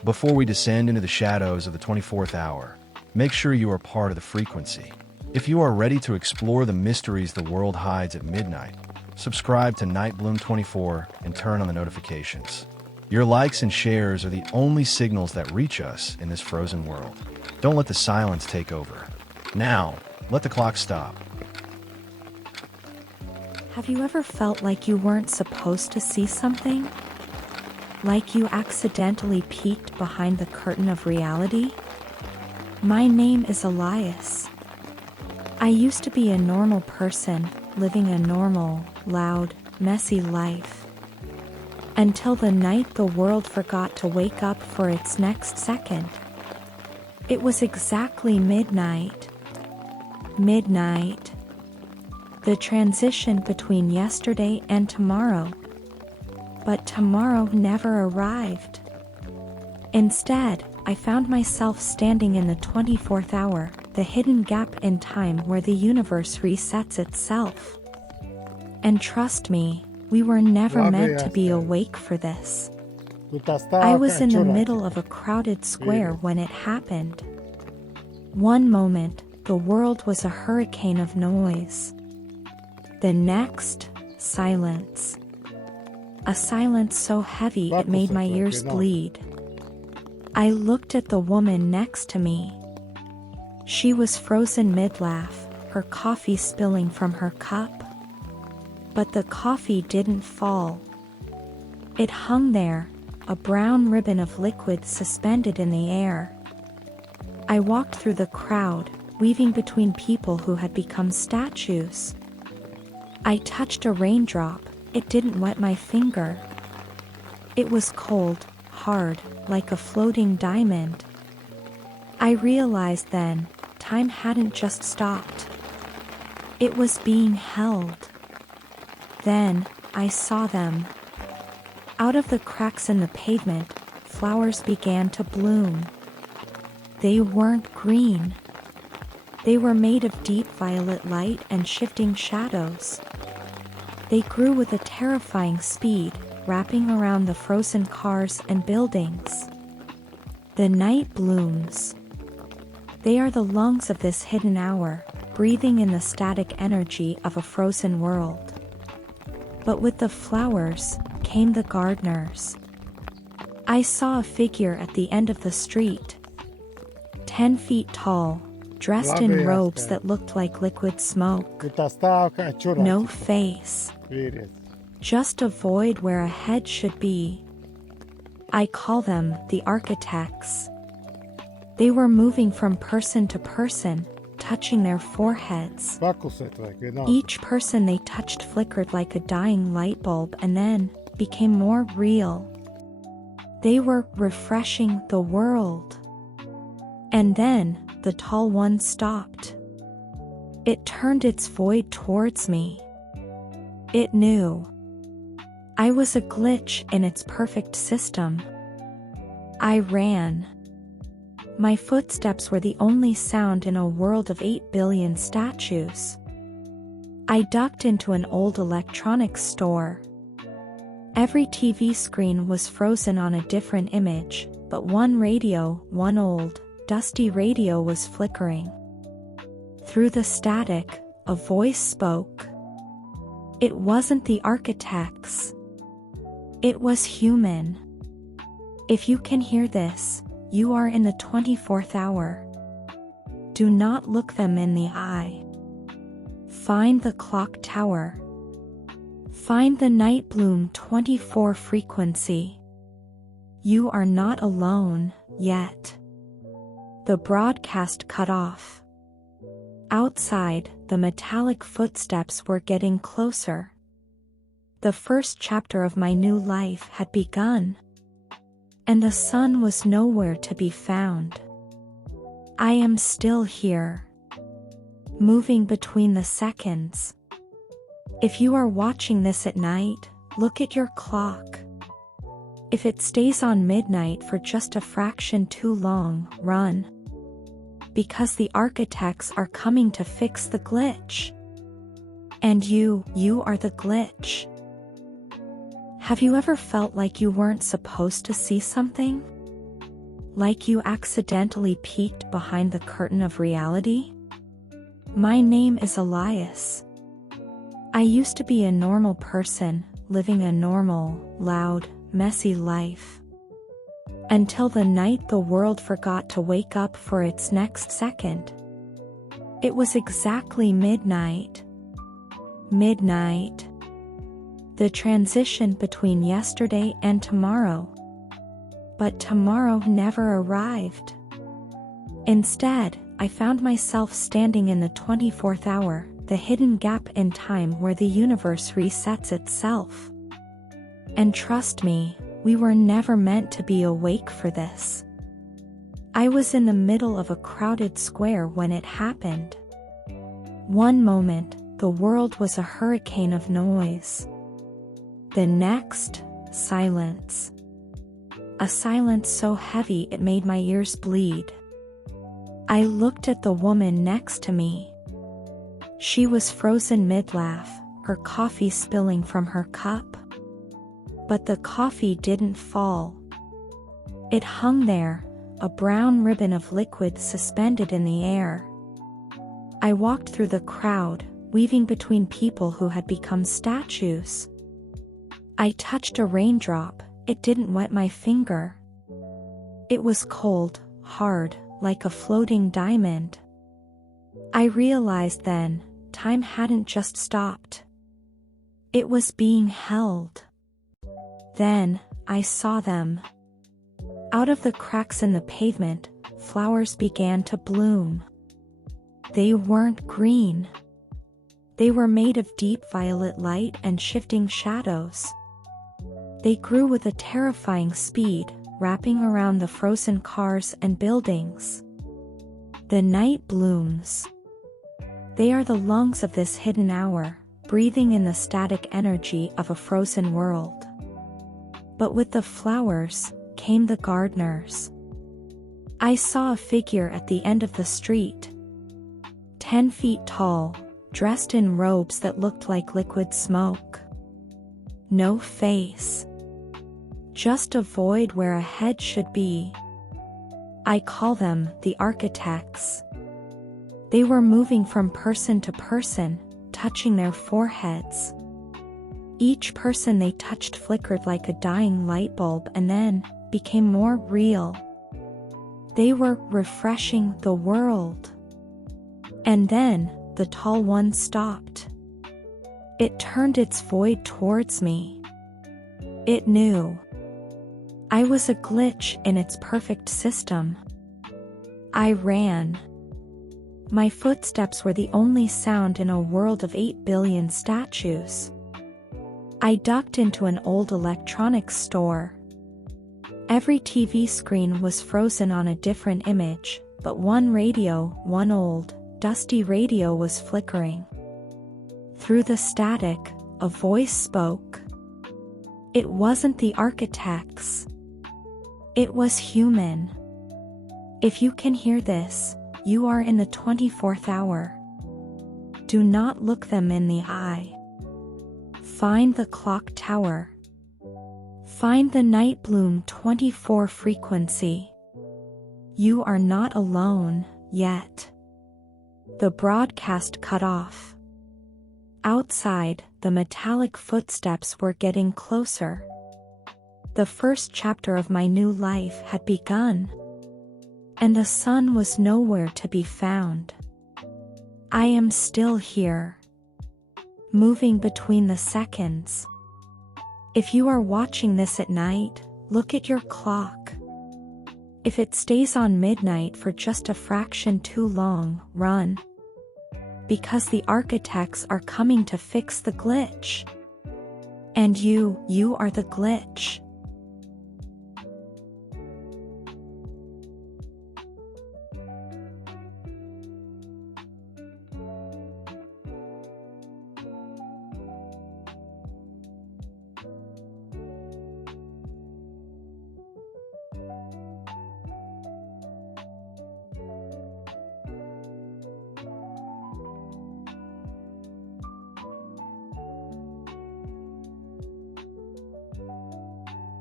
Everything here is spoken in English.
Before we descend into the shadows of the 24th hour, make sure you are part of the frequency. If you are ready to explore the mysteries the world hides at midnight, subscribe to Nightbloom24 and turn on the notifications. Your likes and shares are the only signals that reach us in this frozen world. Don't let the silence take over. Now, let the clock stop. Have you ever felt like you weren't supposed to see something? Like you accidentally peeked behind the curtain of reality? My name is Elias. I used to be a normal person, living a normal, loud, messy life. Until the night the world forgot to wake up for its next second. It was exactly midnight. Midnight. The transition between yesterday and tomorrow. But tomorrow never arrived. Instead, I found myself standing in the 24th hour, the hidden gap in time where the universe resets itself. And trust me, we were never meant to be awake for this. I was in the middle of a crowded square when it happened. One moment, the world was a hurricane of noise. The next, silence. A silence so heavy it made my ears bleed. I looked at the woman next to me. She was frozen mid-laugh, her coffee spilling from her cup. But the coffee didn't fall. It hung there, a brown ribbon of liquid suspended in the air. I walked through the crowd, weaving between people who had become statues. I touched a raindrop. It didn't wet my finger. It was cold, hard, like a floating diamond. I realized then, time hadn't just stopped. It was being held. Then, I saw them. Out of the cracks in the pavement, flowers began to bloom. They weren't green. They were made of deep violet light and shifting shadows. They grew with a terrifying speed, wrapping around the frozen cars and buildings. The night blooms. They are the lungs of this hidden hour, breathing in the static energy of a frozen world. But with the flowers, came the gardeners. I saw a figure at the end of the street. 10 feet tall, dressed in robes that looked like liquid smoke. No face. Just a void where a head should be. I call them the architects. They were moving from person to person, touching their foreheads. Each person they touched flickered like a dying light bulb and then became more real. They were refreshing the world. And then, the tall one stopped. It turned its void towards me. It knew. I was a glitch in its perfect system. I ran. My footsteps were the only sound in a world of 8 billion statues. I ducked into an old electronics store. Every TV screen was frozen on a different image, but one old, dusty radio was flickering. Through the static, a voice spoke. It wasn't the architects. It was human. If you can hear this, you are in the 24th hour. Do not look them in the eye. Find the clock tower. Find the Nightbloom 24 frequency. You are not alone, yet. The broadcast cut off. Outside, the metallic footsteps were getting closer. The first chapter of my new life had begun. And the sun was nowhere to be found. I am still here. Moving between the seconds. If you are watching this at night, look at your clock. If it stays on midnight for just a fraction too long, run. Because the architects are coming to fix the glitch. And you are the glitch. Have you ever felt like you weren't supposed to see something? Like you accidentally peeked behind the curtain of reality? My name is Elias. I used to be a normal person, living a normal, loud, messy life. Until the night the world forgot to wake up for its next second. It was exactly midnight. Midnight. The transition between yesterday and tomorrow. But tomorrow never arrived. Instead, I found myself standing in the 24th hour, the hidden gap in time where the universe resets itself. And trust me, we were never meant to be awake for this. I was in the middle of a crowded square when it happened. One moment, the world was a hurricane of noise. The next, silence. A silence so heavy it made my ears bleed. I looked at the woman next to me. She was frozen mid-laugh, her coffee spilling from her cup. But the coffee didn't fall. It hung there, a brown ribbon of liquid suspended in the air. I walked through the crowd, weaving between people who had become statues. I touched a raindrop, it didn't wet my finger. It was cold, hard, like a floating diamond. I realized then, time hadn't just stopped. It was being held. Then, I saw them. Out of the cracks in the pavement, flowers began to bloom. They weren't green. They were made of deep violet light and shifting shadows. They grew with a terrifying speed, wrapping around the frozen cars and buildings. The night blooms. They are the lungs of this hidden hour, breathing in the static energy of a frozen world. But with the flowers, came the gardeners. I saw a figure at the end of the street. 10 feet tall, dressed in robes that looked like liquid smoke. No face. Just a void where a head should be. I call them the architects. They were moving from person to person, touching their foreheads. Each person they touched flickered like a dying light bulb and then became more real. They were refreshing the world. And then, the tall one stopped. It turned its void towards me. It knew. I was a glitch in its perfect system. I ran. My footsteps were the only sound in a world of 8 billion statues. I ducked into an old electronics store. Every TV screen was frozen on a different image, but one old, dusty radio was flickering. Through the static, a voice spoke. It wasn't the architects. It was human. If you can hear this, you are in the 24th hour. Do not look them in the eye. Find the clock tower. Find the night bloom 24 frequency. You are not alone, yet. The broadcast cut off. Outside, the metallic footsteps were getting closer. The first chapter of my new life had begun. And the sun was nowhere to be found. I am still here. Moving between the seconds. If you are watching this at night, look at your clock. If it stays on midnight for just a fraction too long, run. Because the architects are coming to fix the glitch. And you are the glitch.